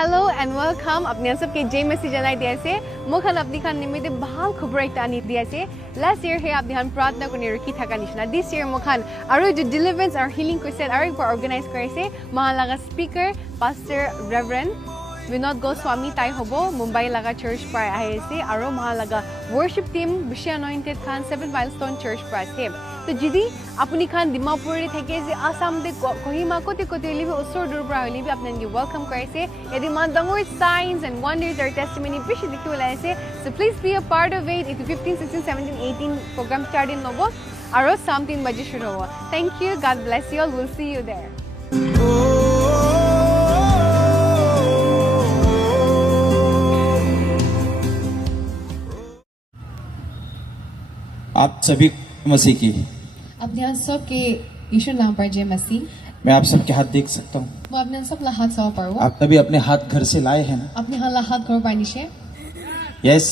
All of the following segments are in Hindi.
hello and welcome अपने सबके जे मेसेज जनाई दिया से मुखन अपनी खान निमित्त बहुत खबर एक तानी दिया से last year है अपनी हम प्रार्थना को निरखी था का निशना this year मुखन आरो जो deliverance और healing को सेट आरो एक बार organize करे से महालागा speaker pastor reverend Vinod Goswami ताई होबो मुंबई लगा चर्च पर आए से आरो महालागा worship team विषय anointed खान 7 milestone church पर से तो जिदी अपनी खान दिमापुर थे के जे आसाम दे कोहिमा कोते कोते लिबे उसर दूर पर लिबे अपने नि वेलकम करे से यदि मान दंगो signs and wonders or testimony बिश दिखुला से so please be a part of it 15 16 17 18 program start in lobo आरो something बजे शुरू हो thank you god bless you all we'll see you there आप सभी मसीह की अपने आप सब के यीशु नाम पर जय मसीह मैं आप सबके हाथ देख सकता हूँ मैं अपने सब ला हाथ सवा पर आप तभी अपने हाथ घर से लाए हैं ना अपने हाला हाथ घर पानी से यस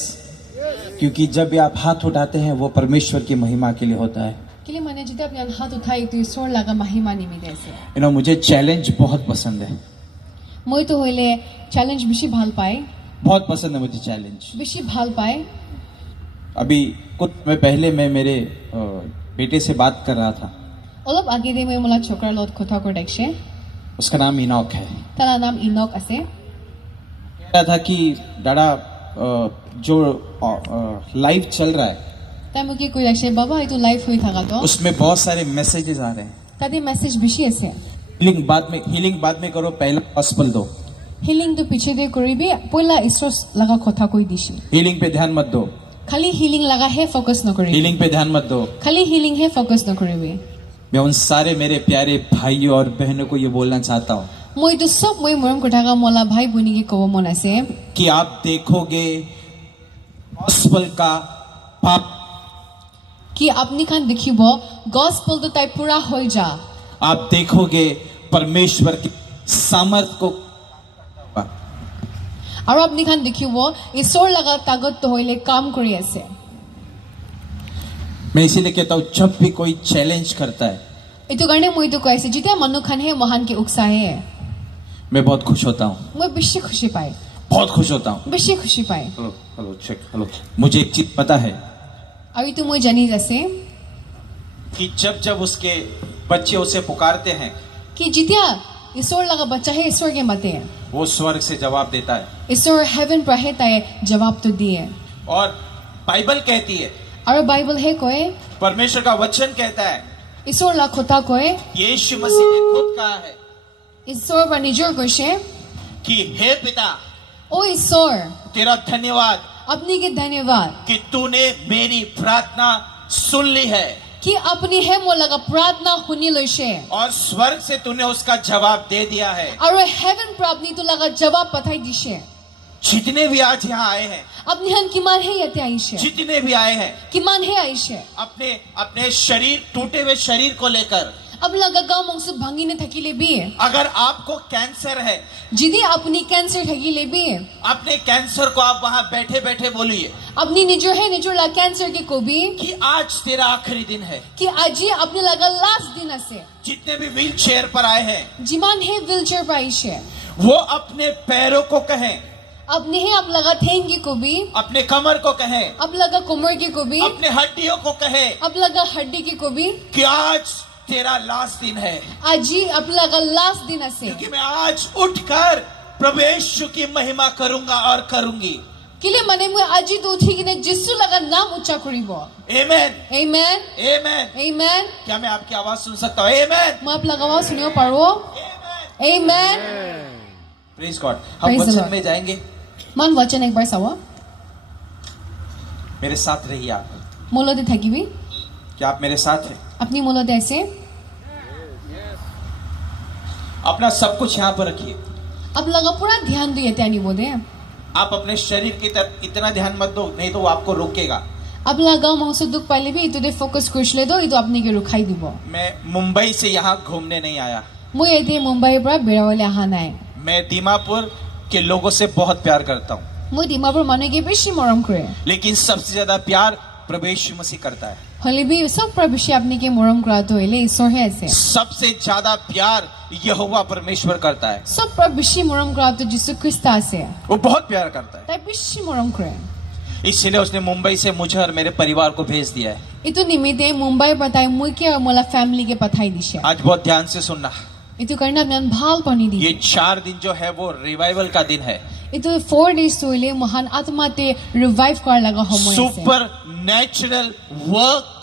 क्योंकि जब भी आप हाथ उठाते हैं वो परमेश्वर की महिमा के लिए होता है के लिए मैंने जितने अपने हाथ उठाई तो ईश्वर लगा महिमा निमित्त ऐसे मुझे चैलेंज बहुत पसंद है मैं तो होले चैलेंज बिशी भाल पाए बहुत पसंद है मुझे चैलेंज बिशी भाल पाए अभी कुछ समय पहले मैं मेरे बेटे से बात कर रहा था अलग आगे दे मैं मुला छोकरा लोट खोथा को देखशे उसका नाम इनॉक है तारा नाम इनॉक असे कह रहा था कि दादा जो लाइव चल रहा है ता मुके कोई देखशे बाबा ये तो लाइव हुई था तो उसमें बहुत सारे मैसेजेस आ रहे हैं तादे मैसेज बिशी असे हीलिंग बाद में करो पहले गॉस्पेल दो हीलिंग तो पीछे दे करिबे पहिला ईश्वर लगा खोथा कोई दिशी हीलिंग पे ध्यान मत दो खाली हीलिंग लगा है फोकस न करिबे हीलिंग पे ध्यान मत दो खाली हीलिंग है फोकस न करिबे मैं उन सारे मेरे प्यारे भाइयों और बहनों को ये बोलना चाहता हूँ मैं तो सब मैं मरम कोठागा मोला भाई बनी के कबो मन आसे कि आप देखोगे गॉस्पेल का पाप कि आपनी खान देखिबो गॉस्पेल तो ताई पूरा हो जा आप देखोगे परमेश्वर की सामर्थ को और आपनी खान देखिबो ईश्वर लगा ताकत तो होइले काम करी आसे मैं इसीलिए कहता हूँ जब भी कोई चैलेंज करता है इतो गणे moi तो कैसे जिते मनु खान है महान के उत्साह है मैं बहुत खुश होता हूँ मैं बेशी खुशी पाए बहुत खुश होता हूँ बेशी खुशी पाए हेलो चेक हेलो मुझे एक चीज पता है अभी तो moi जानी जैसे कि जब उसके बच्चे उसे पुकारते हैं कि जितिया ईश्वर लगा बच्चा है ईश्वर के मते है वो स्वर्ग से जवाब देता है ईश्वर हेवन पर है ताए जवाब तो दिए और बाइबल कहती है और बाइबल है कोई परमेश्वर का वचन कहता है ईश्वर ला खोता कोई यीशु मसीह ने खुद कहा है ईश्वर पर निजोर कोशे कि हे पिता ओ ईश्वर तेरा धन्यवाद अपनी के धन्यवाद कि तूने मेरी प्रार्थना सुन ली है कि अपनी है मो लगा प्रार्थना हुनी लइशे और स्वर्ग से तूने उसका जवाब दे दिया है और हेवन प्राप्ति तो लगा जवाब पताई दिशे जितने भी आज यहाँ आए हैं अपनी हन किमान है यते आइशे जितने भी आए हैं किमान है आइशे अपने अपने शरीर टूटे हुए शरीर को लेकर अब लगा गांव मंगसु भांगी ने थकी ले भी अगर आपको कैंसर है जिदी अपनी कैंसर थकी ले भी अपने कैंसर को आप वहाँ बैठे बैठे बोलिए अपनी निजो है निजो ला कैंसर के को भी कि आज तेरा आखिरी दिन है कि आज ही अपने लगा लास्ट दिन से जितने भी व्हील चेयर पर आए हैं जिमान है व्हीलचेयर पर आइशे वो अपने पैरों को कहें अपने ही अब लगा थेंगी को भी अपने कमर को कहें अब लगा कमर के को भी अपने हड्डियों को कहें अब लगा हड्डी के को भी कि आज तेरा लास्ट दिन है आज ही अब लगा लास्ट दिन से क्योंकि मैं आज उठकर प्रभु यीशु की महिमा करूंगा और करूंगी किले मने में आज ही तो उठी कि ने जिसु लगा नाम उच्चा करिबो आमेन आमेन आमेन आमेन क्या मैं आपकी आवाज सुन सकता हूँ आमेन मैं आप लगावा सुनियो पारो आमेन प्रेज गॉड हम वचन में जाएंगे मन वचन एक बार सवा मेरे साथ रहिए आप मोलोदे थकीबी क्या आप मेरे साथ हैं अपनी मोलोदे ऐसे अपना सब कुछ यहाँ पर रखिए अब लगा पूरा ध्यान दिए त्यानी बोदे आप अपने शरीर की तरफ इतना ध्यान मत दो नहीं तो वो आपको रोकेगा अब लगा मंगसु दुख पहले भी इतो दे फोकस कुछ ले दो इतो अपने के रुखाई दिबो मैं मुंबई से यहाँ घूमने नहीं आया मैं ये मुंबई पर बेरावले हानाय मैं दीमापुर के लोगों से बहुत प्यार करता हूँ मैं दीमापुर माने के बेशी मरम करे लेकिन सबसे ज्यादा प्यार प्रभु यीशु मसीह करता है হলে বি সব বেশি আপনি কে মৰম কৰাটো হলে ঈশ্বৰহে আছে सबसे ज्यादा प्यार यहोवा परमेश्वर करता है সব বেশি মৰম কৰাটো যীশু খ্ৰীষ্ট আছে वो बहुत प्यार करता है তাই বেশি মৰম কৰে इसीलिए उसने मुंबई से मुझे और मेरे परिवार को भेज दिया है इतो निमित्ते मुंबई पताई मुके और मोला फैमिली के पठाई दिशे आज बहुत ध्यान से सुनना इतो करना ज्ञान भाल पानी दी ये 4 दिन जो है वो रिवाइवल का दिन है इतो 4 days होइले महान आत्मा ते रिवाइव कर लगा समय से सुपर नेचुरल वर्क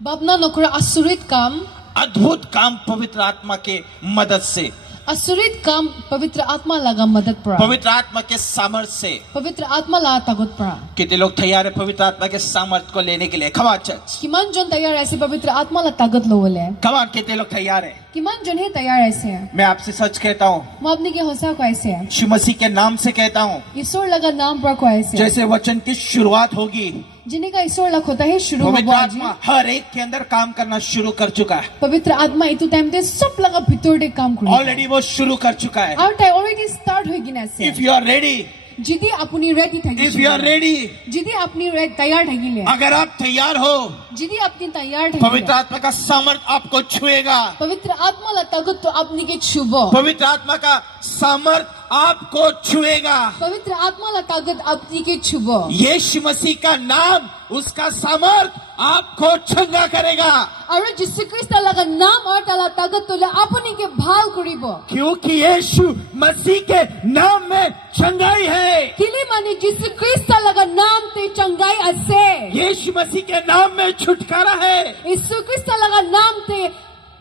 बापना नकर आसुरित काम अद्भुत काम पवित्र आत्मा के मदद से आसुरित काम पवित्र आत्मा लगा मदद पड़ा पवित्र आत्मा के सामर्थ्य से पवित्र आत्मा ला ताकत पड़ा कितने लोग तैयार है पवित्र आत्मा के सामर्थ्य को लेने के लिए खमा चर्च किमान जन तैयार ऐसे पवित्र आत्मा ला ताकत लोले खमा कितने लोग तैयार है किमान जन है तैयार ऐसे मैं आपसे सच कहता हूँ मैं अपने के होसा को ऐसे यीशु मसीह के नाम से कहता हूँ ईश्वर लगा नाम पर को ऐसे जैसे वचन की शुरुआत होगी जिन्हें का ईश्वर लग होता है शुरू पवित्र आत्मा हर एक के अंदर काम करना शुरू कर चुका है पवित्र आत्मा इतु टाइम ते सब लगा भीतर दे काम करे ऑलरेडी वो शुरू कर चुका है और टाइम ऑलरेडी स्टार्ट हो गई ना से इफ यू आर रेडी जिदी अपनी रेडी था इफ यू आर रेडी जिदी अपनी रेड तैयार था गिले अगर आप तैयार हो जिदी अपनी तैयार था पवित्र आत्मा का सामर्थ्य आपको छुएगा पवित्र आत्मा ला ताकत तो अपनी के छुबो पवित्र आत्मा का सामर्थ्य आपको छुएगा पवित्र आत्मा ला ताकत अपनी के छुबो यीशु मसीह का नाम उसका सामर्थ्य आपको छंगा करेगा और जिससे क्रिस्त लगा नाम और ताला ताकत तो ले अपनी के भाव करीबो क्योंकि यीशु मसीह के नाम में चंगाई है किले माने जिससे क्रिस्त लगा नाम ते चंगाई असे यीशु मसीह के नाम में छुटकारा है यीशु क्रिस्त लगा नाम ते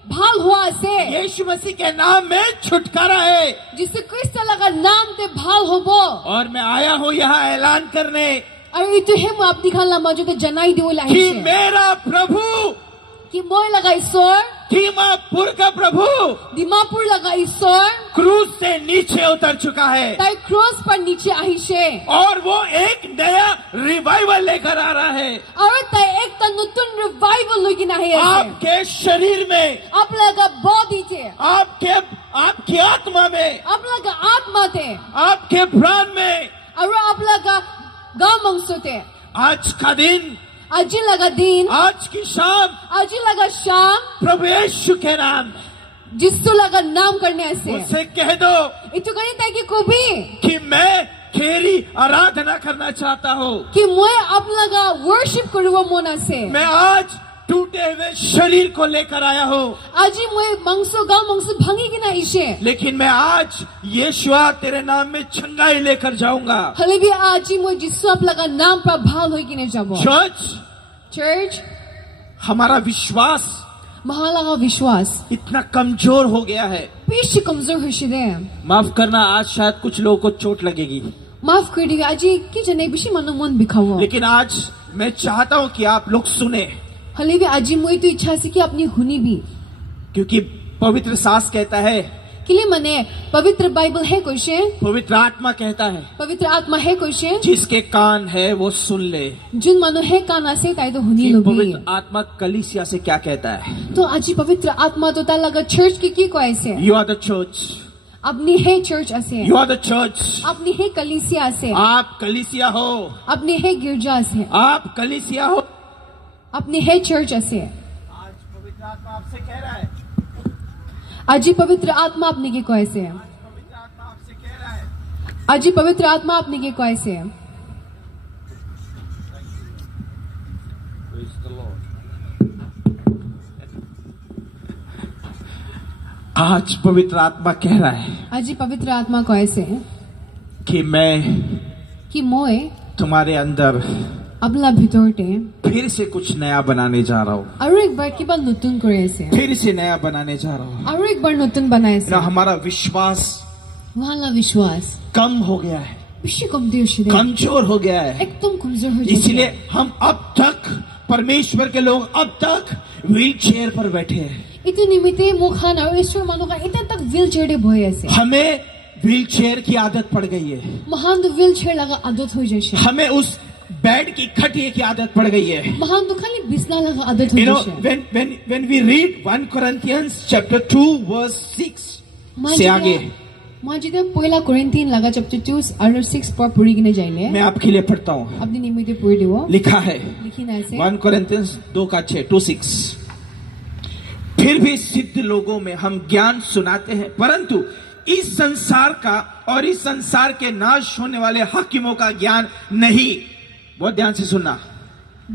भाल हुआ से यीशु मसीह के नाम में छुटकारा है जिससे क्रिस्त लगा नाम ते भाल होबो और मैं आया हूँ यहाँ ऐलान करने और इतो है मैं अपनी खाला मौजूद जनाई दे वाला कि है मेरा प्रभु कि मोय लगा ईश्वर दीमापुर का प्रभु दिमापुर लगा ईश्वर क्रूज से नीचे उतर चुका है ताई क्रॉस पर नीचे आई से और वो एक नया रिवाइवल लेकर आ रहा है और ताई एक ता नतुन रिवाइवल लगी ना है आपके शरीर में आप लगा बॉडी थे आपकी आत्मा में आप लगा आत्मा थे आपके प्राण में और आप लगा गांव मंगसो थे आज का दिन आज लगा दिन आज की शाम आज लगा शाम प्रभु यीशु के नाम जिसको लगा नाम करने से उसे कह दो इतो कहीं ताकि कि को भी कि मैं तेरी आराधना करना चाहता हूँ कि मैं आप लगा वर्शिप करूँ मोना से मैं आज टूटे हुए शरीर को लेकर आया हूँ आज ही मैं मंगसो गांव मंगसो भांगी की ना इसे लेकिन मैं आज यीशुआ तेरे नाम में चंगाई लेकर जाऊंगा हले भी आज ही मैं जिसको आप लगा नाम पर भाल होई की ने जाबो चर्च हमारा विश्वास महा लगा विश्वास इतना कमजोर हो गया है पीछे कमजोर हो शिदे माफ करना आज शायद कुछ लोगों को चोट लगेगी माफ कर दिया आज की जने बिशी मनो मन बिखाओ लेकिन आज मैं चाहता हूँ कि आप लोग सुने हले भी आज मैं तो इच्छा से कि अपनी हुनी भी क्योंकि पवित्र शास्त्र कहता है कि लिए मने पवित्र बाइबल है कोई से पवित्र आत्मा कहता है पवित्र आत्मा है कोई से जिसके कान है वो सुन ले जिन मनो है कान से ताई तो हुनी लोगी पवित्र आत्मा कलीसिया से क्या कहता है तो आज पवित्र आत्मा तो ता लगा चर्च की को ऐसे यू आर द चर्च अपनी है चर्च असे यू आर द चर्च अपनी है कलीसिया से आप कलीसिया हो अपनी है गिरजा से आप कलीसिया हो अपनी है चर्च असे आज पवित्र आत्मा आपसे कह रहा है आज ही पवित्र आत्मा अपने के को ऐसे है पवित्र आत्मा आपसे कह रहा है आज ही पवित्र आत्मा अपने के को ऐसे है आज पवित्र आत्मा कह रहा है आज ही पवित्र आत्मा को ऐसे है कि मैं कि मोए तुम्हारे अंदर अपना भितरते फिर से कुछ नया बनाने जा रहा हूँ और एक बार की बात नतुन करे ऐसे फिर से नया बनाने जा रहा हूँ और एक बार नतुन बनाए से हमारा विश्वास वहाँ ला विश्वास कम हो गया है विश्व कमजोर शिदे कमजोर हो गया है एकदम कमजोर हो जाए इसलिए हम अब तक परमेश्वर के लोग अब तक व्हील चेयर पर बैठे हैं इतने निमित्ते मुखान और ईश्वर मानो का इतना तक व्हील चेयर भोए ऐसे हमें व्हील चेयर की आदत पड़ गई है महान तो व्हील चेयर लगा आदत हो जाए हमें उस बेड की खटिए की आदत पड़ गई है महान तो खाली बिस्ना लगा आदत हो you know जाए when we read 1 Corinthians chapter 2 verse 6 से आगे মই যেতিয়া পয়লা কৰিন্থিন লাগা চ্যাপ্টাৰ 2 আৰু 6 পৰা পঢ়ি কিনে যাইলে मैं आपके लिए पढ़ता हूँ। আপুনি নিমিতে পঢ়ি দিব लिखा है লিখি না আছে 1 Corinthians 2:6 फिर भी सिद्ध लोगों में हम ज्ञान सुनाते हैं, परंतु इस संसार का और इस संसार के नाश होने वाले हाकिमों का ज्ञान नहीं। बहुत ध्यान से सुनना।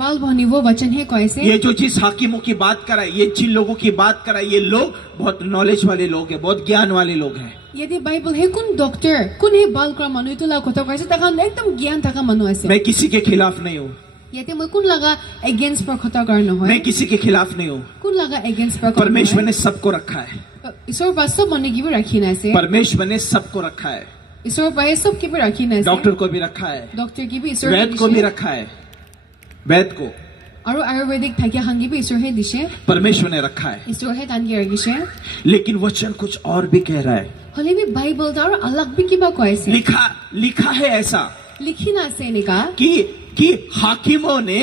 बाल भनिव वचन हे कैसे ये जो जिस हाकिमों की बात करा है, ये जिन लोगों की बात करा है, ये लोग बहुत नॉलेज वाले लोग हैं, बहुत ज्ञान वाले लोग हैं। यदि बाइबल हे कुन डॉक्टर कुन हे बाल কৰা মানুহ ইটো লা কথা কৈছে তাখন একদম জ্ঞান থাকা মানুহ আছে मैं किसी के खिलाफ नहीं हूँ, ইয়াতে মই কোন লাগা এগেইনষ্ট पर কথা কৰা নহয় मैं किसी के खिलाफ नहीं हूँ। কোন লাগা এগেইনষ্ট पर परमेश्वर ने सबको रखा है, ঈশ্বৰ বাস্তৱ মনে কিবা ৰাখি না আছে परमेश्वर ने सबको रखा है। ঈশ্বৰ পাই সব কিবা ৰাখি না আছে डॉक्टर को भी रखा है, ডক্টৰ কিবা ঈশ্বৰ वैद को भी रखा है, वैद को আৰু আয়ুৰ্বেদিক থাকিয়া হাংগি বি ঈশ্বৰ হে দিছে परमेश्वर ने रखा है। ঈশ্বৰ হে তানকি ৰাখিছে लेकिन वचन कुछ और भी कह रहा है। হলে বি বাইবল তাৰ আলাগ বি কিবা কৈছে लिखा है ऐसा লিখি না আছে এনেকা कि हाकिमों ने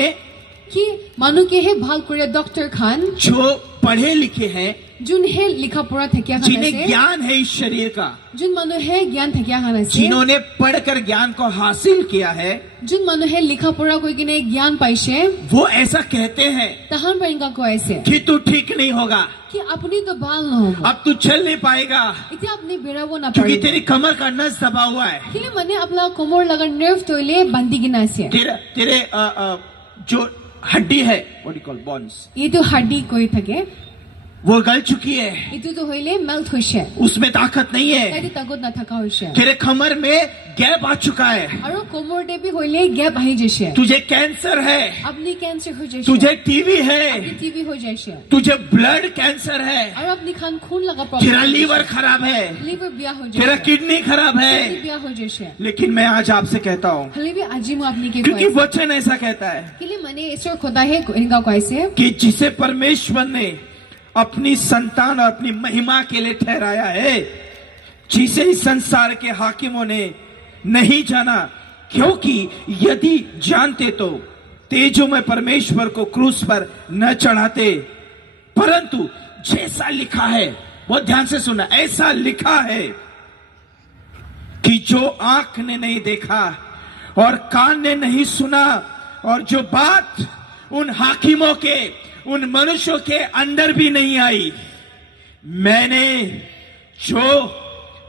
কি মানুহ কে হে ভাল কৰে ডক্টৰ খান जो पढ़े लिखे हैं, যোন হে লিখা পঢ়া থাকিয়া খান जिन्हें আছে ज्ञान है इस शरीर का, যোন মানুহ হে জ্ঞান থাকিয়া খান আছে जिन्होंने पढ़कर ज्ञान को हासिल किया है, যোন মানুহ হে লিখা পঢ়া কৈ কিনে জ্ঞান পাইছে वो ऐसा कहते हैं তাহান পইঙ্গা কৈছে कि तू ठीक नहीं होगा, কি আপুনি তো ভাল নহব अब तू चल नहीं पाएगा, এতিয়া আপনি বেৰাব না क्योंकि পাৰিব तेरी कमर का नस दबा हुआ है, কিলে মানে আপনার কোমর লাগার নার্ভ তৈলে বান্ধি কিনা আছে तेरे जो हड्डी है, व्हाट यू कॉल बोन्स, এইটো হাড্ডি কৈ থাকে वो गल चुकी है, এইটো তো হইলে মেল্ট হৈছে उसमें ताकत नहीं है, তাইতে তাগত না থাকা হৈছে तेरे कमर में गैप आ चुका है, আৰু কোমৰতে বি হইলে গ্যাপ আহি যাইছে तुझे कैंसर है, আপনি ক্যান্সার হৈ যাইছে तुझे टीबी है, আপনি টিবি হৈ যাইছে तुझे ब्लड कैंसर है, আৰু আপনি খান খুন লাগা तेरा প্রবলেম लीवर खराब है, লিভার বিয়া হৈ तेरा যাইছে किडनी खराब है। বিয়া হৈ যাইছে लेकिन मैं आज आपसे कहता हूँ, হলে বি আজি মই আপনি কে क्योंकि কয় वचन ऐसा कहता है কিলে মানে ঈশ্বৰ খোদাহে এনেকা কৈছে कि जिसे परमेश्वर ने अपनी संतान और अपनी महिमा के लिए ठहराया है, जिसे इस संसार के हाकिमों ने नहीं जाना, क्योंकि यदि जानते तो तेजो में परमेश्वर को क्रूस पर न चढ़ाते, परंतु जैसा लिखा है, बहुत ध्यान से सुना, ऐसा लिखा है कि जो आंख ने नहीं देखा और कान ने नहीं सुना, और जो बात उन हाकिमों के, उन मनुष्यों के अंदर भी नहीं आई, मैंने जो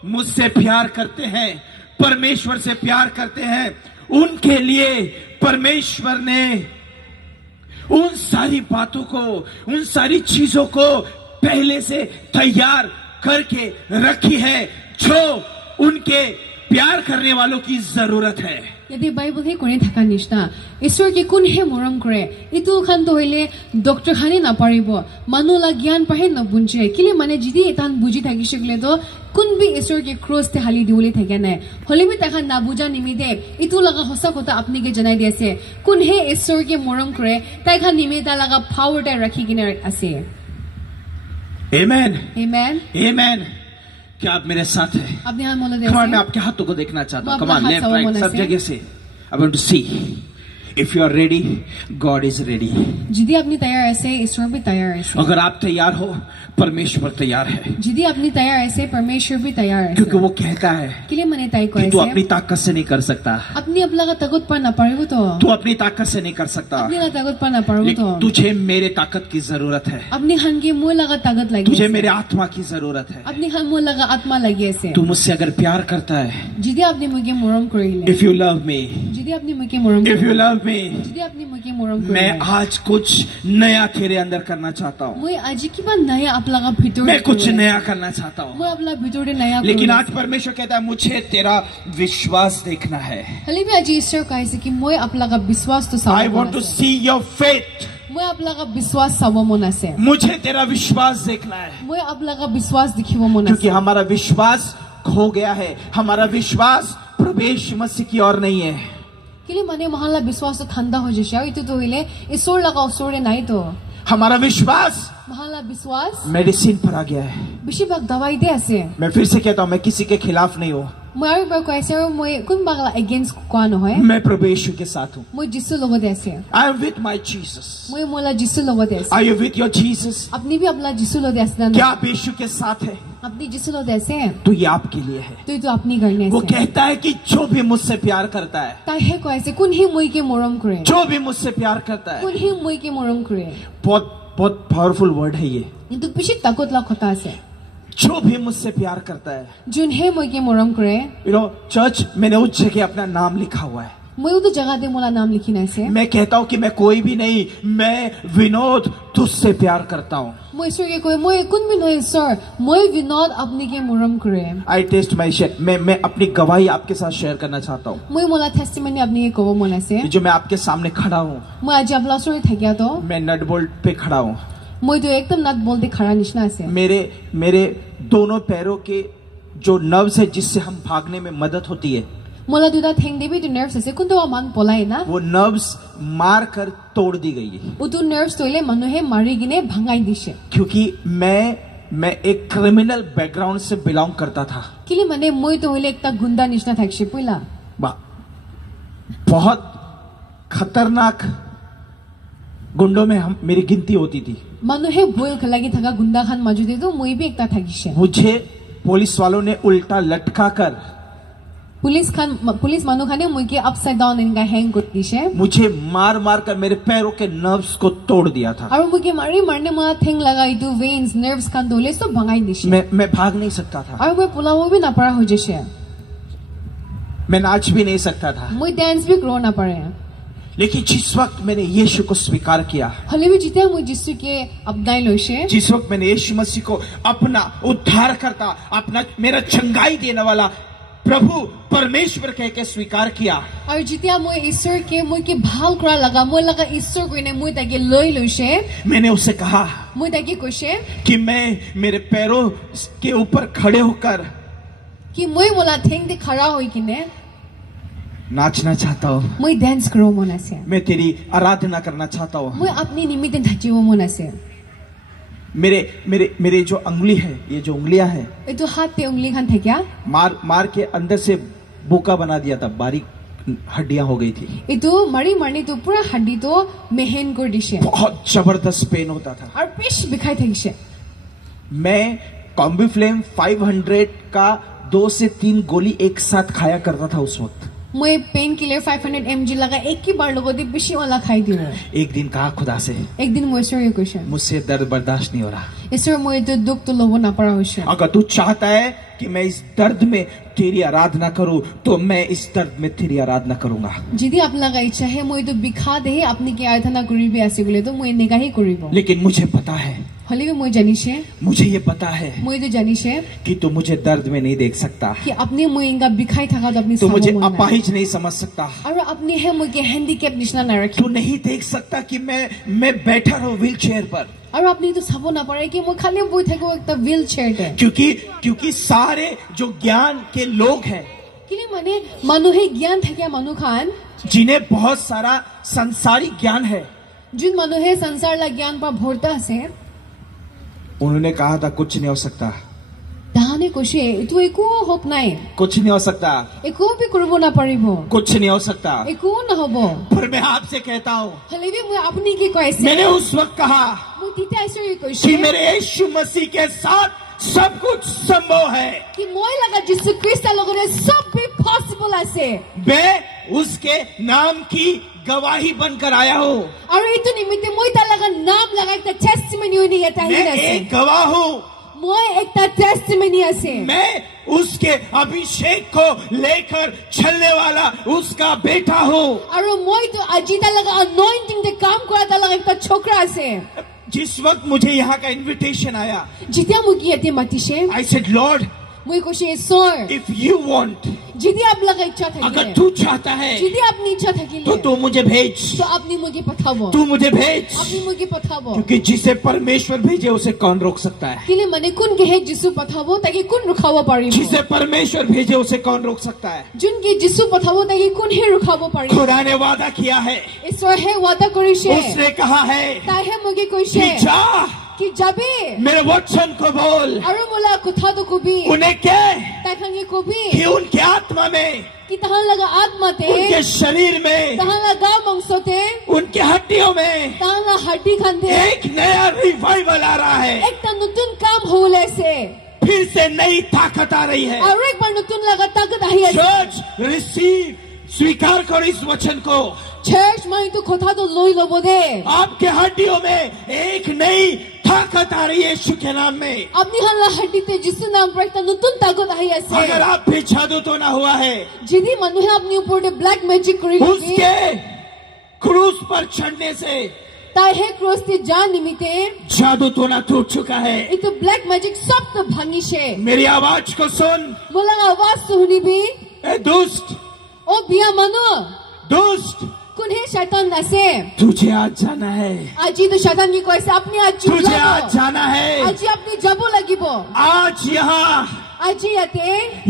मुझसे प्यार करते हैं, परमेश्वर से प्यार करते हैं, उनके लिए परमेश्वर ने उन सारी बातों को, उन सारी चीजों को पहले से तैयार करके रखी है, जो उनके प्यार करने वालों की जरूरत है। यदि बाइबल हे कोने থাকা নিচিনা ঈশ্বৰ কি কোন হে মৰম কৰে ইটো খান তো হইলে ডক্টৰ খানে না পাৰিব মানুহলা জ্ঞান পাহে ন বুঞ্জে কিলে মানে যদি এটান বুজি থাকিছে গলে তো কোন বি ঈশ্বৰ কি ক্রস তে হালি দিউলি থাকে না হলে বি তাখন না বুজা নিমিদে ইটো লাগা হসা কথা আপনি কে জনাই দিছে কোন হে ঈশ্বৰ কি মৰম কৰে তাই খান নিমিদা লাগা পাৱাৰ তে ৰাখি কিনে আছে आमेन आमेन आमेन। क्या आप मेरे साथ हैं? আপনি হাত মলে Come on, मैं দেছে आपके हाथों को देखना चाहता हूँ। मैं Come on, अपना left, हाथ right, सामने सब से। जगह से। I want to see. If you are ready, God is ready. যদি আপনি তৈয়ার আছে ঈশ্বর भी তৈয়ার আছে अगर आप तैयार हो, परमेश्वर तैयार है, যদি আপনি তৈয়ার আছে परमेश्वर भी तैयार আছে क्योंकि वो कहता है কিলে মানে তাই कि तू अपनी কৈছে ताकत से नहीं कर सकता, আপনি আপনার তাগত পা না পারিব তো तू अपनी ताकत से नहीं कर सकता, আপনি না তাগত পা না পারিব তো लेकिन तुझे मेरे ताकत की जरूरत है, আপনি হানকে মই লাগা তাগত লাগি तुझे मेरे आत्मा की जरूरत है। আপনি হান মই লাগা আত্মা লাগি আছে तू मुझसे अगर प्यार करता है, যদি আপনি মোকে মৰম কৰিলে if you love me, যদি আপনি মোকে মৰম if you কৰিলে love me, যদি আপনি মোকে মৰম मैं কৰিলে आज कुछ नया तेरे अंदर करना चाहता हूँ, মই আজি কিবা নয়া আপনার ভিতরে मैं कुछ नया करना चाहता हूँ। মই আপনার ভিতরে নয়া लेकिन आज परमेश्वर कहता है मुझे तेरा विश्वास देखना है। হলে বি আজি ঈশ্বর কৈছে কি মই আপনার বিশ্বাস তো চাব I want to see your faith. মই আপনার বিশ্বাস চাব মন আছে मुझे तेरा विश्वास देखना है, মই আপনার বিশ্বাস দেখিব মন क्योंकि আছে हमारा विश्वास खो गया है। हमारा विश्वास प्रवेश मसीह की ओर नहीं है। কিলে মানে মহালা বিশ্বাস তো ঠান্ডা হৈ যাইছে আৰু ইটো তো হইলে ঈশ্বৰ লাগা ওচৰে নাই তো हमारा विश्वास মহালা বিশ্বাস मेडिसिन पर आ गया है। বেশিরভাগ দवाई দে আছে मैं फिर से कहता हूँ, मैं किसी के खिलाफ नहीं हूँ, মই আৰু এবাৰ কৈ আছো আৰু মই কোনবাক এগেইনষ্ট কোৱা নহয় मैं प्रभु यीशु के साथ हूँ। মই যিশুৰ লগতে আছে I am with my Jesus. মই মোলা যিশুৰ লগতে আছে Are you with your Jesus? আপুনি भी আপোনাৰ যিশুৰ লগতে আছে না क्या आप यीशु के साथ है? আপুনি যিশুৰ লগতে আছে तो ये आपके लिए है। তো এইটো আপুনি কাৰণে वो আছে कहता है कि जो भी मुझसे प्यार करता है, তাইহে কৈ আছে কোনহে মইকে মৰম কৰে जो भी मुझसे प्यार करता है, কোনহে মইকে মৰম কৰে बहुत बहुत पावरफुल वर्ड है ये। কিন্তু পিছত তাকত লা কথা আছে जो भी मुझसे प्यार करता है, যোনহে মইকে মৰম কৰে यू नो चर्च, मैंने उस जगह अपना नाम लिखा हुआ है। মইও তো জাগাতে মোলা নাম লিখি নাইছে मैं कहता हूँ कि मैं कोई भी नहीं, मैं विनोद तुझसे प्यार करता हूँ। মই ঈশ্বৰকে কৈ মই কোনবি নহয় ঈশ্বৰ মই বিনোদ আপুনিকে মৰম কৰে आई टेस्ट माई शेयर, मैं अपनी गवाही आपके साथ शेयर करना चाहता हूँ। মই মোলা টেষ্টিমনি আপুনিকে ক'ব মন আছে जो मैं आपके सामने खड़ा हूँ, মই আজি আপোনাৰ ওচৰত থাকিয়া তো मैं नट बोल्ट पे खड़ा हूँ। মইতো একদম নাট বলতে খাৰা নিচিনা আছে मेरे दोनों पैरों के जो नर्व्स है जिससे हम भागने में मदद होती है, মোলা দুটা ঠেং দেবি তো নাৰ্ভছ আছে কোনটো মান পলাই না वो नर्व्स मार कर तोड़ दी गई है। উটো নাৰ্ভছ তইলে মানুহে মাৰি কিনে ভাঙাই দিছে क्योंकि मैं एक क्रिमिनल बैकग्राउंड से बिलोंग करता था। কিলি মানে মই তো হইলে একটা গুন্ডা নিচিনা থাকছে পইলা बहुत खतरनाक गुंडों में मेरी गिनती होती थी। মানুহে ভয় লাগি থাকা গুন্ডা খান মাজুতে তো মই বি একটা থাকিছে मुझे पुलिस वालों ने उल्टा लटका कर, पुलिस মানুহ খানে মইকে আপসাইড ডাউন এনেকা হ্যাং কৰি দিছে मुझे मार मार कर मेरे पैरों के नर्व्स को तोड़ दिया था। আৰু মইকে মাৰি মাৰনে মা ঠেং লগাই ইটো ভেইনস নাৰ্ভছ খান দলে সব ভাঙাই দিছে मैं भाग नहीं सकता था, আৰু মই পলাব বি নাপাৰা হৈ গৈছে मैं नाच भी नहीं सकता था। মই ডান্স বি কৰিব নাপাৰে लेकिन जिस वक्त मैंने यीशु को स्वीकार किया, হলে বি যেতিয়া মই যিশুকে আপদাই লৈছে जिस वक्त मैंने यीशु मसीह को अपना उद्धार करता, अपना मेरा चंगाई देने वाला प्रभु परमेश्वर कह के स्वीकार किया, আৰু যেতিয়া মই ঈশ্বৰকে মইকে ভাল কৰা লগা মই লগা ঈশ্বৰ কইনে মই তাকে লৈ লৈছে मैंने उसे कहा মই তাকে কৈছে कि मैं मेरे पैरों के ऊपर खड़े होकर কি মই মোলা ঠেং দি খাৰা হৈ কিনে नाचना चाहता हूँ, মই ডান্স কৰিব মন আছে मैं तेरी आराधना करना चाहता हूँ। মই আপনি নিমিতে থাকিব মন আছে मेरे मेरे मेरे जो उंगली है, ये जो उंगलियां है, এইটো হাতে উংলি খান থাকিয়া मार के अंदर से बोका बना दिया था, बारीक हड्डियां हो गई थी। এইটো মাৰি মাৰি তো পুৰা হাড্ডিটো মেহেন কৰি দিছে बहुत जबरदस्त पेन होता था। আৰু পেশ বিখাই থাকিছে मैं कॉम्बिफ्लेम 500 का 2 से 3 गोली एक साथ खाया करता था उस वक्त। মই পেইন কিলাৰ 500 mg লগা একই বাৰ লগতে বেছি वाला খাই দিও एक दिन कहा खुदा से, একদিন মই ঈশ্বৰকে কৈছে मुझसे दर्द बर्दाश्त नहीं हो रहा। ঈশ্বৰ মই এইটো দুখটো ল'ব নাপাৰা হৈছে अगर तू चाहता है कि मैं इस दर्द में तेरी आराधना करूं, तो मैं इस दर्द में तेरी आराधना करूंगा। যদি আপোনাক ইচ্ছা হে মই এইটো বিখা দেহে আপনি কি আৰাধনা কৰিবি আছে বলে তো মই এনেকাহে কৰিব लेकिन मुझे पता है, হলে মই জানিছে मुझे ये पता है মই এইটো জানিছে कि तू मुझे दर्द में नहीं देख सकता, কি আপনি মই এনেকা বিখাই থাকাত আপনি तू চাব मुझे মন নাই अपाहिज नहीं समझ सकता, আৰু আপনি হে মইকে হ্যান্ডিক্যাপ নিচিনা নাৰাখি तू नहीं देख सकता कि मैं बैठा रहूं व्हील चेयर पर, আৰু আপনি তো চাব নাপাৰে কি মই খালি বই থাকো একটা হুইল চেয়াৰতে क्योंकि सारे जो ज्ञान के लोग हैं, কিলে মানে মানুহে জ্ঞান থাকে মানুহ খান जिन्हें बहुत सारा संसारिक ज्ञान है, যোন মানুহে সংসাৰলা জ্ঞান পা ভৰ্তা আছে उन्होंने कहा था कुछ नहीं हो सकता, তাহানে কৈছে এইটো একো হোপ নাই कुछ नहीं हो सकता, একো বি কৰিব নাপাৰিব कुछ नहीं हो सकता। একো নহব पर मैं आपसे कहता हूँ, হলে বি মই আপুনি কি কৈছে मैंने उस वक्त कहा মই তেতিয়া ঈশ্বৰে কৈছে कि मेरे यीशु मसीह के साथ सब कुछ संभव है, কি মই লগা যিশু খ্ৰীষ্টৰ লগতে সব বি পসিবল আছে मैं उसके नाम की गवाही बनकर आया हूँ। আৰু এইটো নিমিত্তে মই তাৰ লগা নাম লগা একটা টেষ্টিমনি হৈ এটা मैं আছে एक गवाह हूँ, মই একটা টেষ্টিমনি আছে मैं उसके अभिषेक को लेकर चलने वाला उसका बेटा हूँ। আৰু মই তো আজি তাৰ লগা anointing de কাম কৰা তাৰ লগা একটা ছোকৰা আছে जिस वक्त मुझे यहाँ का इनविटेशन आया, যেতিয়া মোক ইয়াতে মাতিছে I said, Lord, মই কৈছে ঈশ্বৰ if you want, যদি আপনার ইচ্ছা থাকে अगर तू चाहता है যদি আপনি ইচ্ছা থাকিলে तो तू मुझे भेज, তো আপনি মুকে পাঠাবো तू मुझे भेज, আপনি মুকে পাঠাবো क्योंकि जिसे परमेश्वर भेजे उसे कौन रोक सकता है, কিলে মানে কোন কেহে যিশু পাঠাবো তাকে কোন রুখাব পারিব जिसे परमेश्वर भेजे उसे कौन रोक सकता है। যোন কে যিশু পাঠাবো তাকে কোন হে রুখাব পারিব खुदा ने वादा किया है, ঈশ্বৰ হে ওয়াদা কৰিছে उसने कहा है তাই হে মুকে কৈছে कि जा, কি কি যাবি मेरे वचन को बोल। আৰু মোলা কথাটো কবি उन्हें क्या তাইখানি কবি कि उनके आत्मा में, কি তাহান লাগা আত্মাতে उनके शरीर में, তাহান লাগা মাংসতে उनके हड्डियों में তাহান লাগা হাড্ডি খান্তে एक नया रिवाइवल आ रहा है। একটা নতুন কাম হওলাইছে फिर से नई ताकत आ रही है। আৰু একবাৰ নতুন লাগা তাকত আহি আছে चर्च रिसीव, स्वीकार करो इस वचन को। চাৰ্চ মই তো কথাটো লৈ লব দে आपके हड्डियों में एक नई ताकत आ रही है यीशु के नाम में। আপনি হাল্লা হাড্ডিতে যিশু নাম পর একটা নতুন তাকত আহি আছে अगर आप भी जादू तो ना हुआ है, যদি মানুহে আপনি উপরে ব্ল্যাক ম্যাজিক কৰি দিছে उसके क्रूस पर चढ़ने से তাই হে ক্রসতে যা নিমিতে जादू तो ना टूट चुका है। এইটো ব্ল্যাক ম্যাজিক সব তো ভাঙিছে मेरी आवाज को सुन, মোলা আওয়াজ শুনিবি ए दुष्ट, ও বিয়া মানো दुष्ट, কোন হে শয়তান আছে तुझे आज जाना है, আজি তো শয়তান কি কইছে আপনি আজ तुझे आज जाना है। আজি আপনি যাব লাগিব आज यहाँ আজি ইয়াতে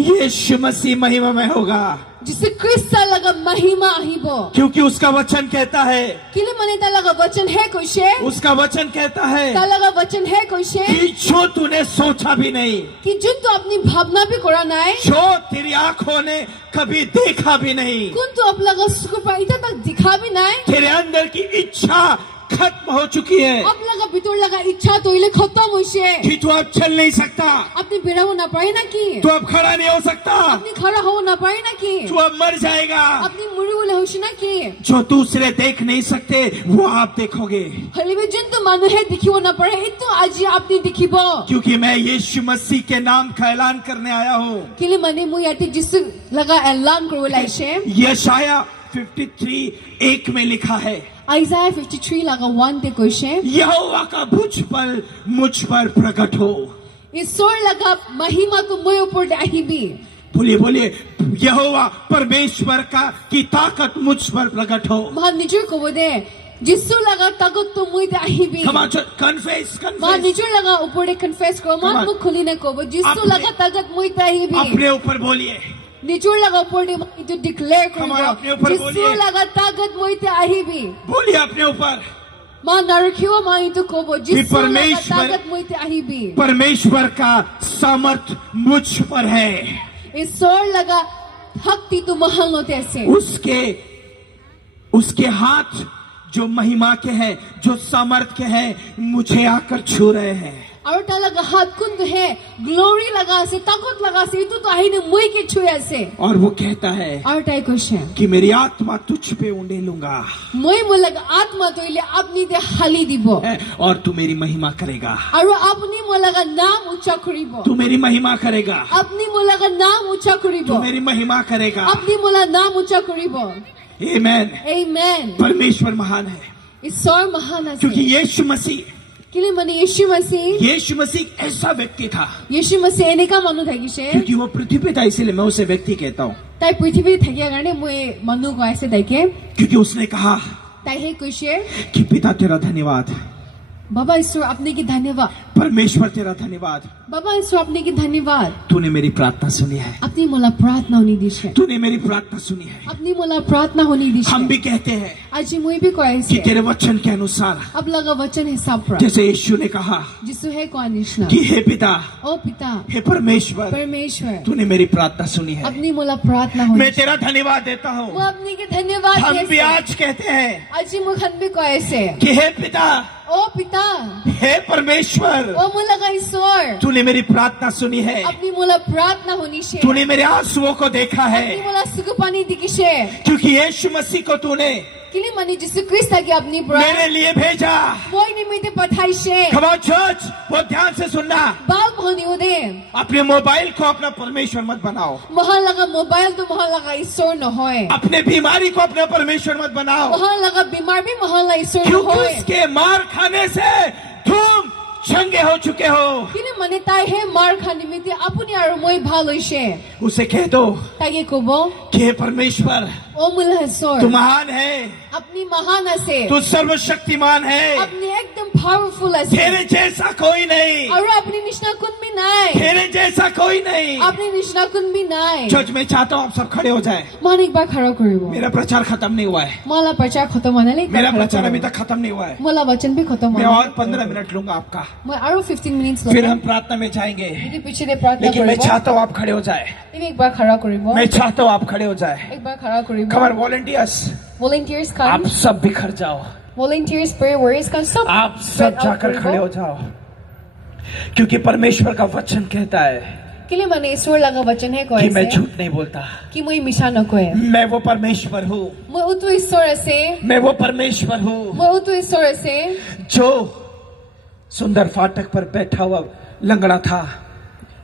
यीशु मसीह महिमा में होगा, যিশু খ্রিস্ট লাগা মহিমা আহিব क्योंकि उसका वचन कहता है, কিলে মানে তা লাগা বচন হে কইছে उसका वचन कहता है তা লাগা বচন হে কইছে कि जो तूने सोचा भी नहीं, কি যোনটো আপনি ভাবনা भी করা নাই जो तेरी आंखों ने कभी देखा भी नहीं, কোনটো আপলাগা সুকুপা ইটা তক দিখা भी নাই तेरे अंदर की इच्छा खत्म हो चुकी है আপলাগা ভিতর লাগা ইচ্ছা তইলে খতম হইছে कि तू अब चल नहीं सकता, আপনি বেরাও না পারে নাকি तू अब खड़ा नहीं हो सकता, আপনি খড়া হও না পারে নাকি तू अब मर जाएगा। আপনি মরি বলে হইছে নাকি जो दूसरे देख नहीं सकते वो आप देखोगे, হলিবে যোনটো মানুহে দেখিব না পারে এটো আজি আপনি দেখিব क्योंकि मैं यीशु मसीह के नाम का ऐलान करने आया हूँ। কিলে মানে মই ইয়াতে যিশু লাগা এলান কৰিব লাইছে यशाया 53:1 में लिखा है, আইজায়া 53 লাগা 1 তে কইছে यहोवा का मुझ पर प्रकट हो। ঈশ্বর লাগা মহিমা তো মই উপর আহিবি बोलिए बोलिए, यहोवा परमेश्वर का की ताकत मुझ पर प्रकट हो। মহান নিজের কব দে যিশু লাগা তাগত তো মই তে আহিবি Come on, confess, মহান confess। নিজের লাগা উপরে কনফেস করো মন Come on. মুখ খুলি না কব যিশু আপনি- লাগা তাগত মই তে আহিবি अपने ऊपर बोलिए, নিজের লাগা উপরে ইটো ডিক্লেয়ার Come on, আপনি করব উপর যিশু বলিয়ে। লাগা তাগত মই তে আহিবি बोलिए अपने ऊपर। মা নারখিও মা ইটো কব যিশু লাগা परमेश्वर- তাগত মই তে আহিবি परमेश्वर का सामर्थ मुझ पर है, ঈশ্বর লাগা শক্তি তো মহান হতে আছে उसके हाथ जो महिमा के हैं, जो सामर्थ के हैं, मुझे आकर छू रहे हैं। আৰু তাৰ লাগা হাত কোনটো হে গ্লোৰি লাগা আছে তাকত লাগা আছে ইটো তো আহিনে মই কে ছুই আছে और वो कहता है আৰু তাই কৈছে कि मेरी आत्मा तुझ पे उंडे लूंगा মই মোৰ লাগা আত্মা তইলে আপনি দে হালি দিব और तू मेरी महिमा करेगा, আৰু আপনি মোৰ লাগা নাম উচ্চাৰ কৰিব तू मेरी महिमा करेगा, আপনি মোৰ লাগা নাম উচ্চাৰ কৰিব तू मेरी महिमा करेगा। আপনি মোৰ লাগা নাম উচ্চাৰ কৰিব आमेन। আমেন परमेश्वर महान है, ঈশ্বৰ মহান আছে क्योंकि यीशु मसीह কিলে মানে यीशु मसीह एक ऐसा व्यक्ति था, यीशु मसीह এনেকা মানুহ থাকিছে क्योंकि वो पृथ्वी पे था, इसलिए मैं उसे व्यक्ति कहता हूँ, তাই পৃথিৱীত থাকিয়া কাৰণে মই মানুহ কৈছে তাইকে क्योंकि उसने कहा তাই হে কৈছে कि पिता तेरा धन्यवाद, বাবা ঈশ্বৰ আপনি কি ধন্যবাদ परमेश्वर तेरा धन्यवाद, বাবা ঈশ্বৰ আপনি কি ধন্যবাদ तूने मेरी प्रार्थना सुनी है, আপনি মোলা প্ৰাৰ্থনা শুনি দিছে तूने मेरी प्रार्थना सुनी है। আপনি মোলা প্ৰাৰ্থনা শুনি দিছে हम भी कहते हैं আজি মই भी কৈছে कि तेरे वचन के अनुसार, আপ লগা वचन हिसाब पर जैसे यीशु ने कहा যিশু হে কোৱা নিচিনা कि हे पिता, ও পিতা हे परमेश्वर, परमेश्वर तूने मेरी प्रार्थना सुनी है, আপনি মোলা প্ৰাৰ্থনা শুনি मैं तेरा धन्यवाद देता মই हूँ। আপনি কি ধন্যবাদ हम भी দিছে आज कहते हैं আজি মোক খান भी কৈছে कि हे पिता, ও পিতা हे परमेश्वर, ও মোৰ লগা ঈশ্বৰ तूने मेरी प्रार्थना सुनी है, আপনি মোলা প্ৰাৰ্থনা শুনিছে तूने मेरे आंसुओं को देखा আপনি है, মোলা চকু পানী দেখিছে क्योंकि यीशु मसीह को तूने কিলি মানে যিশু খ্ৰীষ্টকে আপনি मेरे लिए भेजा। মই নিমিত্তে পঠাইছে Come on church, वो ध्यान से सुनना। বাল ভনিও দে अपने मोबाइल को अपना परमेश्वर मत बनाओ, মহান লগা মোবাইল তো মহান লগা ঈশ্বৰ নহয় अपने बीमारी को अपना परमेश्वर मत बनाओ, মহান লগা বিমাৰ भी মহান লগা ঈশ্বৰ क्योंकि নহয় उसके मार खाने से तुम चंगे हो चुके हो। কিনে মানে তাই হে মাৰ খা নিমিত্তে আপুনি আৰু মই ভাল হৈছে उसे कह दो তাকে কব कि हे परमेश्वर, ও মূল ঈশ্বৰ तू महान है, আপনি মহান আছে तू सर्वशक्तिमान है, আপনি একদম পাওয়ারফুল আছে तेरे जैसा कोई नहीं, আৰু আপনি নিচিনা কোনবি নাই तेरे जैसा कोई नहीं। আপনি নিচিনা কোনবি নাই चर्च में चाहता हूँ आप सब खड़े हो जाए। মান একবাৰ খাৰা কৰিব मेरा प्रचार खत्म नहीं हुआ है, मला प्रचार खत्म होने नहीं मेरा प्रचार अभी तक खत्म नहीं हुआ है। मला वचन भी खत्म मैं होने और 15 मिनट लूंगा आपका। মই আৰু 15 মিনিটছ फिर ল'ম हम प्रार्थना में जाएंगे। এটি পিছতে প্ৰাৰ্থনা लेकिन मैं কৰিব चाहता हूँ आप खड़े हो जाए। তুমি একবাৰ खड़ा কৰিব मैं चाहता हूँ आप खड़े हो जाए। একবাৰ खड़ा কৰিব कमर वॉलंटियर्स, volunteers आप come सब बिखर जाओ, volunteers prayer warriors come सब आप सब जाकर खड़े हो जाओ, क्योंकि परमेश्वर का वचन कहता है কেলে মানে ঈশ্বৰ লগা वचन হে कि मैं কৈছে झूठ नहीं बोलता। কি মই মিছা নকয় मैं वो परमेश्वर हूँ, মই উটো ঈশ্বৰ আছে मैं वो परमेश्वर हूँ মই উটো ঈশ্বৰ আছে जो सुंदर फाटक पर बैठा हुआ लंगड़ा था,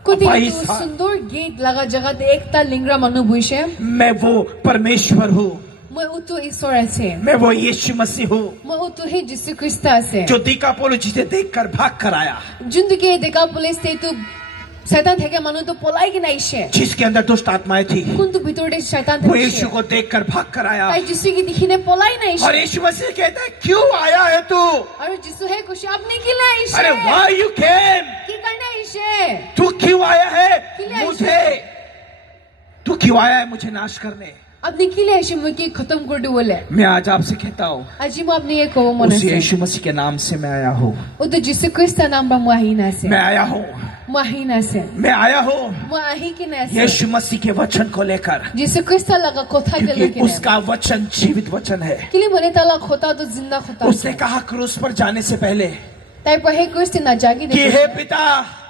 কোটি अपाहिज था। সুন্দৰ গেট লগা জায়গাতে একটা লিংগৰা মানুহ বহিছে मैं वो परमेश्वर हूँ, মই উটো ঈশ্বৰ আছে मैं वो यीशु मसीह हूँ মই উটো হে যীশু খ্ৰীষ্ট আছে जो दिकापोली जिसे देखकर भाग कर आया, যোনটোকে দেখা পুলিচে তো শয়তান থেকে মানুহ তো পলাই কি নাইছে जिसके अंदर दुष्ट आत्माएं थी, কোনটো ভিতৰতে শয়তান वो থাকে यीशु को देखकर भाग कर आया। তাই যীশুকে দেখিনে পলাই और নাইছে यीशु मसीह कहता है क्यों आया है तू? আৰু যীশু হে কৈছে আপনি কি লাইছে अरे why you came? কি কাৰণে আহিছে तू क्यों आया है क्यों आया मुझे? तू क्यों आया है मुझे नाश करने? আপনি কি লাইছে মই কি খতম কৰি দিবলে मैं आज आपसे कहता हूँ আজি মই আপনি কব মন उस আছে यीशु मसीह के नाम से मैं आया हूँ, ও তো যীশু খ্ৰীষ্টৰ নাম বা মই আহি নাছে मैं आया हूँ, মই আহি নাছে मैं आया हूँ মই আহি কি নাছে यीशु मसीह के वचन को लेकर, যীশু খ্ৰীষ্টৰ লগা কথা কে লৈ क्योंकि उसका वचन जीवित वचन है। কেলে মানে তালা খোতা তো জিন্দা খোতা उसने कहा क्रूस पर जाने से पहले তাই পহে খ্ৰীষ্ট না জাগি कि দে हे पिता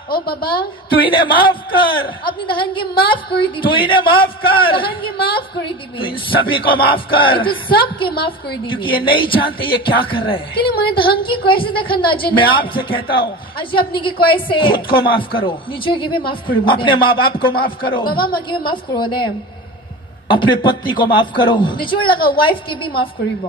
ও বাবা तू इन्हें माफ कर, আপনি দাহানকে মাফ কৰি तू দিবি इन्हें माफ कर, দাহানকে মাফ কৰি तू দিবি इन सभी को माफ कर, এইটো সবকে মাফ কৰি क्योंकि দিবি ये नहीं जानते ये क्या कर रहे हैं। কেলে মানে দাহান কি কৈছে দেখা না জানে मैं आपसे कहता हूँ আজি আপনি কি কৈছে खुद को माफ करो, নিজকে বে মাফ কৰিব अपने দে माँ बाप को माफ करो, বাবা মাকে বে মাফ কৰিব দে अपने पत्नी को माफ करो, নিজৰ লগা ওয়াইফ কে বি মাফ কৰিব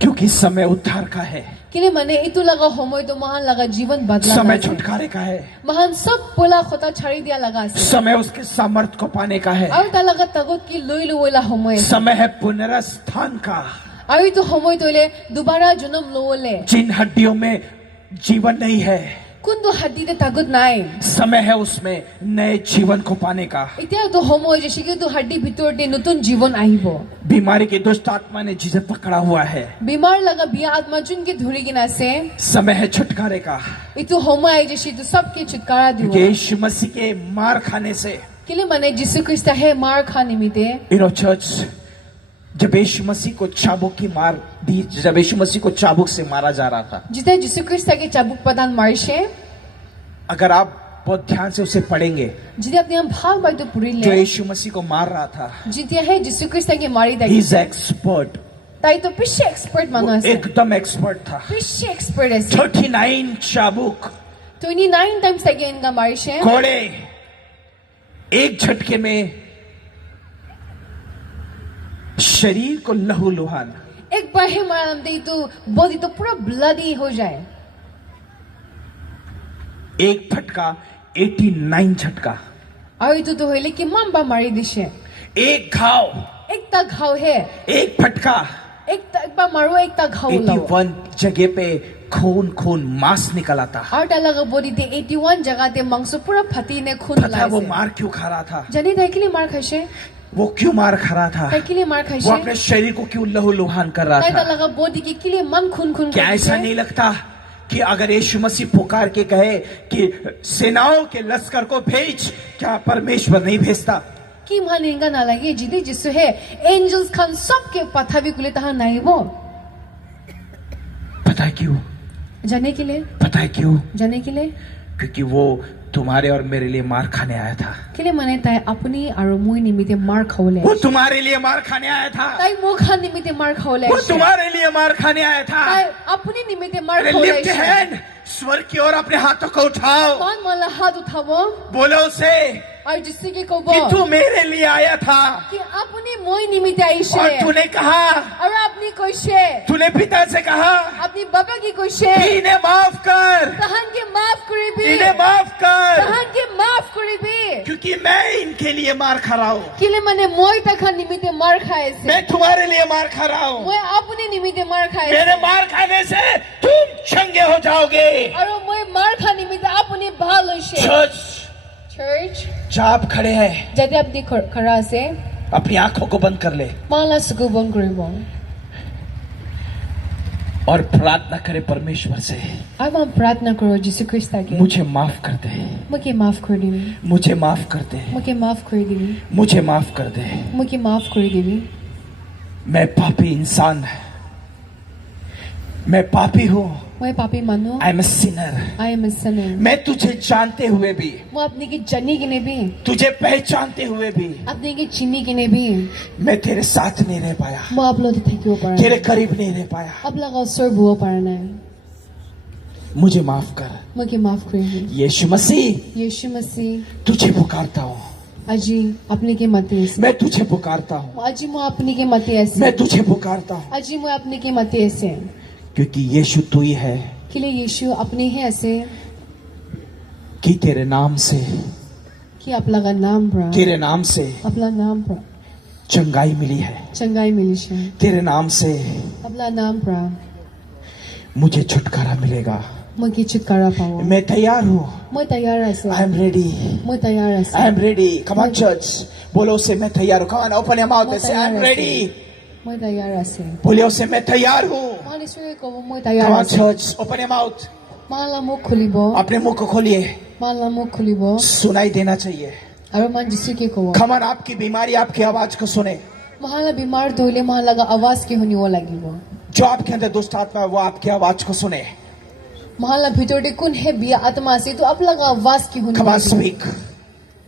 क्योंकि समय उद्धार का है, কেলে মানে এইটো লগা সময় তো মহান লগা জীবন বদলা समय छुटकारे का है, মহান সব পোলা খোতা ছাড়ি দিয়া লগা আছে समय उसके सामर्थ्य को पाने का है, আৰু তাৰ লগা তাগত কি লৈ লওলা সময় আছে समय है पुनरुत्थान का। আৰু এইটো সময় তইলে দুবাৰা জন্ম লওলে जिन हड्डियों में जीवन नहीं है, কোনটো হাড্ডিতে তাগত নাই समय है उसमें नए जीवन को पाने का। এতিয়া তো সময় যে সিটো হাড্ডি ভিতৰতে নতুন জীবন আহিব बीमारी की दुष्ट आत्मा ने जिसे पकड़ा हुआ है, বিমাৰ লগা বিয়া আত্মা যোনকে ধৰি কিনে আছে समय है छुटकारे का। এইটো সময় আহি যে সিটো সবকে ছুটকাৰা দিব यीशु मसीह के मार खाने से, কেলে মানে যীশু খ্ৰীষ্ট হে মাৰ খা নিমিতে चर्च, जब यीशु मसीह को चाबुक की मार दी, जब यीशु मसीह को चाबुक से मारा जा रहा था, যেতিয়া যীশু খ্ৰীষ্টকে চাবুক প্ৰদান মাৰিছে अगर आप बहुत ध्यान से उसे पढ़ेंगे, যেতিয়া আপুনি ভাল বাইতো जो পঢ়িলে यीशु मसीह को मार रहा था, যেতিয়াহে যীশু খ্ৰীষ্টকে মাৰি ही দিয়ে इज एक्सपर्ट, তাই তো পিছে এক্সপার্ট মানুহ আছে एकदम एक्सपर्ट था। পিছে এক্সপার্ট আছে 39 चाबुक 29 টাইমস তাকে ইনকা মাৰিছে कोड़े एक झटके में शरीर को लहूलुहान। একবাৰ হে মাৰামতে এইটো বডি তো পুৰা ব্লাডি হৈ যায় एक फटका 89 झटका, আৰু এইটো তো হইলে কিমান বা মাৰি দিছে एक घाव, একটা ঘাও হে एक फटका একটা একবাৰ মাৰো একটা ঘাও লাও 81 जगह पे खून खून मांस निकला था। আৰু তাৰ লগা বডিতে 81 জাগাতে মাংস পুৰা ফাটিনে খুন पता है वो ওলাইছে मार क्यों खा रहा था? জানি তাই কেলে মাৰ খাইছে वो क्यों मार खा रहा था? তাই কেলে মাৰ वो খাইছে अपने शरीर को क्यों लहूलुहान कर তাই रहा তাৰ था? লগা বডিকে কেলে মান খুন খুন क्या ऐसा नहीं लगता कि अगर यीशु मसीह पुकार के कहे कि सेनाओं के लश्कर को भेज, क्या परमेश्वर नहीं भेजता? কি মানে ইনকা নালাগে যদি যিশু হে এঞ্জেলস খান সবকে পাঠাবি কুলে তাহা নাইব पता है क्यों? জানে কেলে पता है क्यों? জানে কেলে क्योंकि वो तुम्हारे और मेरे लिए मार खाने आया था। কেলে মানে তাই আপুনি আৰু মই নিমিতে মাৰ খাওলে वो तुम्हारे लिए मार खाने आया था। তাই মোক খান নিমিতে মাৰ খাওলে वो तुम्हारे लिए मार खाने आया था। তাই আপুনি নিমিতে মাৰ अरे খাওলে लिफ्ट हैंड, स्वर की ओर अपने हाथों को उठाओ, মান মালা হাত উঠাব बोलो उसे আৰু যিসুকে কব कि तू मेरे लिए आया था কি আপুনি মই নিমিতে আহিছে और तूने कहा, আৰু আপুনি কৈছে तूने पिता से कहा আপুনি বাবা কি কৈছে कि इन्हें माफ कर, তাহানকে মাফ কৰিবি इन्हें माफ कर, তাহানকে মাফ কৰিবি क्योंकि मैं इनके लिए मार खा रहा हूँ, কেলে মানে মই তাখান নিমিতে মাৰ খাই আছে मैं तुम्हारे लिए मार खा रहा हूँ। মই আপুনি নিমিতে মাৰ খাই আছে मेरे मार खाने से तुम चंगे हो जाओगे। আৰু মই মাৰ খা নিমিতে আপুনি ভাল হৈছে चर्च, চাৰ্চ जब आप खड़े हैं যদি আপুনি খৰা আছে अपनी आंखों को बंद कर ले। মালা চকু বন্ধ কৰিব और प्रार्थना करे परमेश्वर से, आमा प्रार्थना करो जिसु ख्रिस्तागे मुझे माफ कर दे, मके माफ गरिदिनु मुझे माफ कर दे, मके माफ गरिदिनु मुझे माफ कर दे। मके माफ गरिदिनु मैं पापी इंसान, मैं पापी हूँ। म पापी मानु I am a Sinner. I am a Sinner मैं तुझे जानते हुए भी, म अपने की जनी किने भी तुझे पहचानते हुए भी अपने की चिन्नी किने भी मैं तेरे साथ नहीं रह पाया, म आपलो थकियो पारा तेरे करीब नहीं रह पाया। अब लगा सर बुआ पारा ना मुझे माफ कर मके माफ गरिदिनु यीशु मसीह, यीशु मसीह तुझे पुकारता हूँ, अजी अपने के मते ऐसे मैं तुझे पुकारता हूँ, अजी म अपने के मते ऐसे मैं तुझे पुकारता हूँ, अजी म अपने के मते ऐसे क्योंकि यीशु तू ही है के लिए यीशु अपने है ऐसे कि तेरे नाम से, कि अपना का नाम ब्रा तेरे नाम से अपना नाम ब्रा चंगाई मिली है, चंगाई मिली है तेरे नाम से अपना नाम ब्रा मुझे छुटकारा मिलेगा। म की छुटकारा पाओ मैं तैयार हूँ, म तैयार ऐसे आई एम रेडी, म तैयार आई ऐसे am ready. Come on church, बोलो उसे मैं तैयार हूँ। Come on open your mouth and से आई एम रेडी। म तैयार ऐसे बोलिए उसे मैं तैयार हूँ। मान ईश्वर को म कम तैयार ऑन ऐसे चर्च, ओपन योर माउथ। माला मुख खुलिबो अपने मुंह को खोलिए, माला मुख खुलिबो सुनाई देना चाहिए। और मान जिसु के को कम ऑन, आपकी बीमारी आपकी आवाज को सुने। महाला बीमार धोले महाला का आवाज के होनी वो लागिबो जो आपके अंदर दुष्ट आत्मा है वो आपकी आवाज को सुने। महाला भितरटे कुन है बिया आत्मा से तो अपना का आवाज की होनी कम ऑन स्पीक,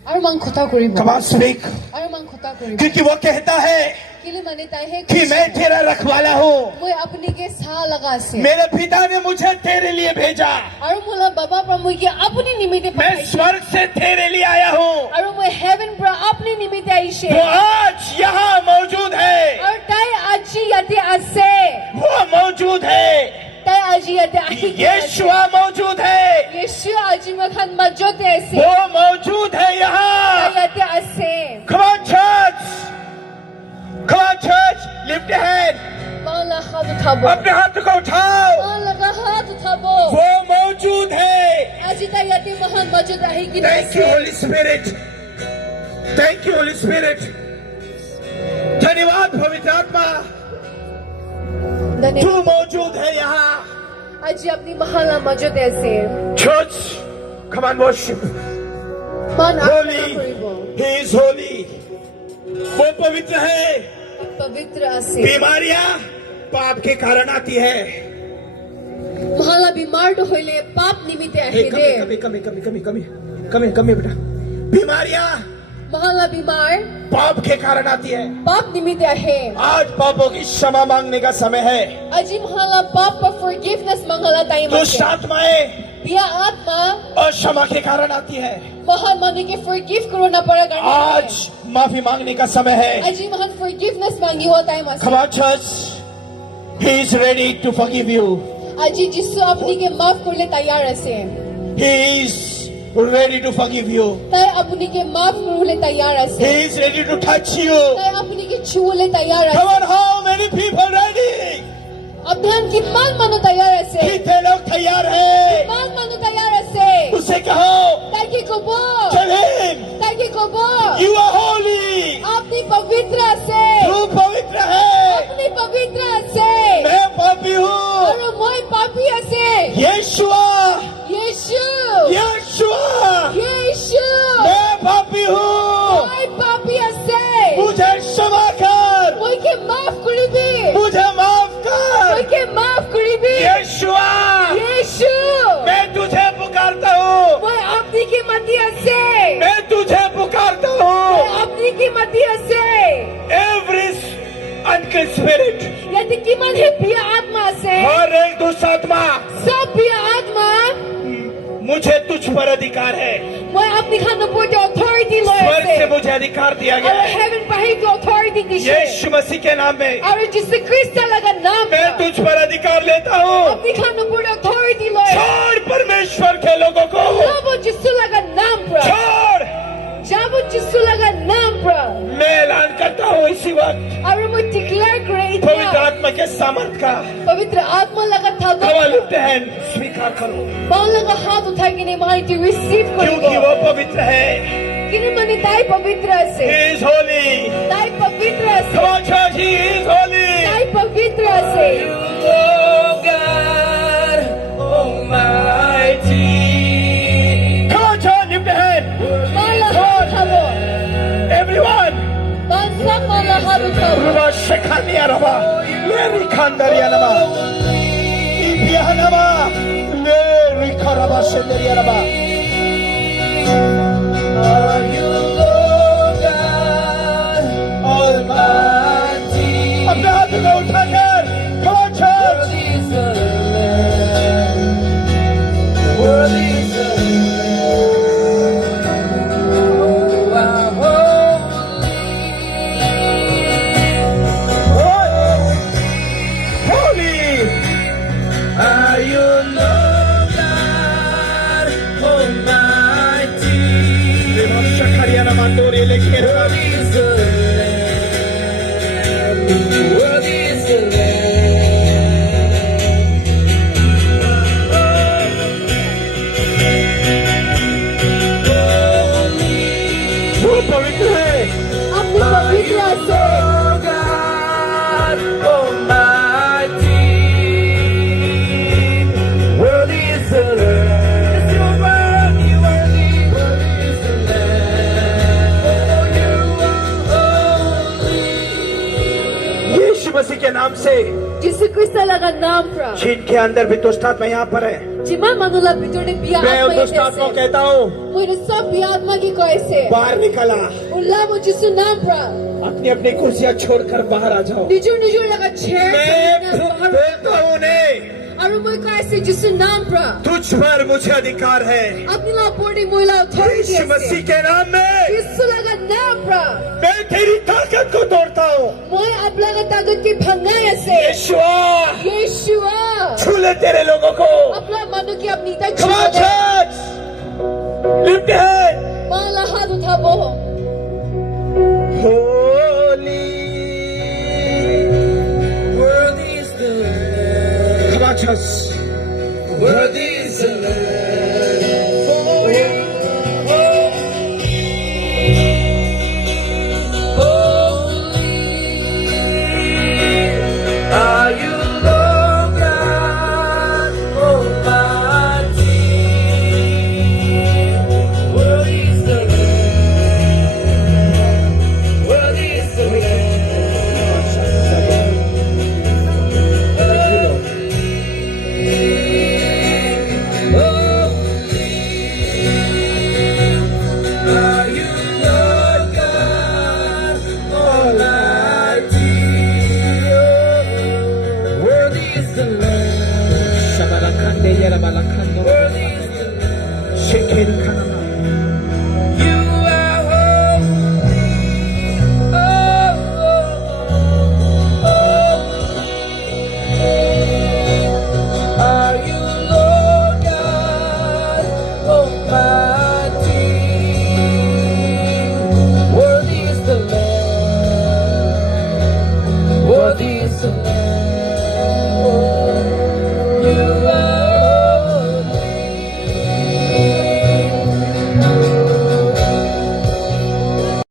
और मान खोता करिबो कम ऑन स्पीक, और मान खोता करिबो क्योंकि वो कहता है किले मान्यता है कि मैं तेरा रखवाला हूँ, वो अपने के सा लगा से मेरे पिता ने मुझे तेरे लिए भेजा, और मोला बाबा प्रभु के अपनी निमित्त मैं स्वर्ग से तेरे लिए आया हूँ। और वो हेवन पर अपनी निमित्त आई से वो आज यहाँ मौजूद है, और ताई आजी यते आसे वो मौजूद है, ताई आजी यते आई यीशुआ मौजूद है, यीशु आजी मखान मौजूद है से वो मौजूद है यहाँ। ताई यते आसे Come on church, come on church, lift your hand, माला हाथ उठाबो अपने हाथ को उठाओ, माला का हाथ उठाबो वो मौजूद है। आजी ताई यते महान मौजूद रही कि Thank you Holy Spirit, thank you Holy Spirit। धन्यवाद पवित्र आत्मा, तू मौजूद है यहाँ। आजी अपनी महान मौजूद है से Church, come on worship, मान holy, करिबो he is holy, वो पवित्र है। पवित्र आसे बीमारियां पाप के कारण आती है। महाला बीमार तो होइले पाप निमित्त आहे कमी दे कमी कमी कमी कमी कमी कमी कमी बेटा, बीमारियां महाला बीमार पाप के कारण आती है। पाप निमित्त आहे आज पापों की क्षमा मांगने का समय है। अजी महाला पाप पर फॉरगिवनेस मांगला टाइम दुष्ट आत्माएं बिया आत्मा और क्षमा के कारण आती है। महान मांगे के फॉरगिव करो ना पड़ा करने आज माफी मांगने का समय है। अजी महान फॉरगिवनेस मांगी हो time Come on church, he is ready to forgive you, अजी जिससे अपनी के माफ करले तैयार है he is ready to forgive you, तय अपनी के माफ करले तैयार he है is ready to touch you। तय अपनी के छूले तैयार Come है on, how many people ready? अभियान की मानो तैयार है कितने लोग तैयार हैं? मानो तैयार है उसे कहो, ताकि को बो tell him, ताकि को बो you are holy, अपनी पवित्र से तू पवित्र है, अपनी पवित्र से मैं पापी हूँ। और मोय पापी से यीशुआ, यीशु यीशुआ, यीशु मैं पापी हूँ, मोय पापी से मुझे क्षमा कर, मोय के माफ करिबी मुझे माफ कर। मोय के माफ करिबी यीशुआ, यीशु मैं तुझे पुकारता हूँ, मोय अपनी की मध्य से मैं तुझे पुकारता हूँ। अपनी की मध्य से Every unclean spirit, यदि की मन है बिया आत्मा से हर एक दुष्ट आत्मा, सब बिया आत्मा मुझे तुझ पर अधिकार है। मोय अपनी खानो पर अथॉरिटी स्वर्ग से लोए मुझे अधिकार दिया गया और है। हेवन पर ही अथॉरिटी दी है यीशु मसीह के नाम में और जिससे क्रिस्त लगा नाम मैं तुझ पर अधिकार लेता हूँ। अपनी खानो पर अथॉरिटी लोए छोड़ परमेश्वर के लोगों को, जब वो जिससे लगा नाम पर छोड़। जब वो जिससे लगा नाम पर मैं ऐलान करता हूँ इसी वक्त और वो डिक्लेयर करे पवित्र आत्मा के सामर्थ का। पवित्र आत्मा लगा था कमल उठते हैं, स्वीकार करो, मान लगा हाथ उठा के नहीं मानी टू रिसीव क्योंकि करो वो पवित्र है। किने मनी ताई पवित्र से He is holy. ताई पवित्र से Come on church, he is holy. ताई पवित्र से Oh God. malahado ka. Ruba Shekania Raba, Leri Kandaria Raba, Ibianaba, Leri Karaba Shendaria Raba. Are you Lord God Almighty? I'm not the Lord God. Come on, church. Worthy is the मसीह के नाम से Jesus Christ alaga naam pra. जिनके अंदर भी दुष्ट आत्मा यहाँ पर है, Jima manula bitor de biya मैं उन atma दुष्ट आत्मा को कहता हूँ Moira sab biya atma ki kaise. बाहर निकला, Ula mo Jesus naam pra. अपनी अपनी कुर्सियाँ छोड़कर बाहर आ जाओ। Nijur laga chair. मैं बोलता हूँ उन्हें, Aru mo kaise Jesus naam pra. तुझ पर मुझे अधिकार है, Apni la body moila authority यीशु मसीह के नाम में Jesus laga naam pra. मैं तेरी ताकत को तोड़ता हूँ। Moi apla ka tagat ki bhangay ase. यीशुआ Yeshua. छू ले तेरे लोगों को। Apla manu ki apni ta Come on, chhude. church. Lift your hand. Malahad uthabo. Holy, worthy is the Lamb. Come on, church. Worthy is the Lamb. For you, holy are you, Lord God Almighty. Worthy is the Lamb. Worthy is the Lamb. Are you Lord God Almighty? Worthy is the Lamb. Worthy is the Lamb.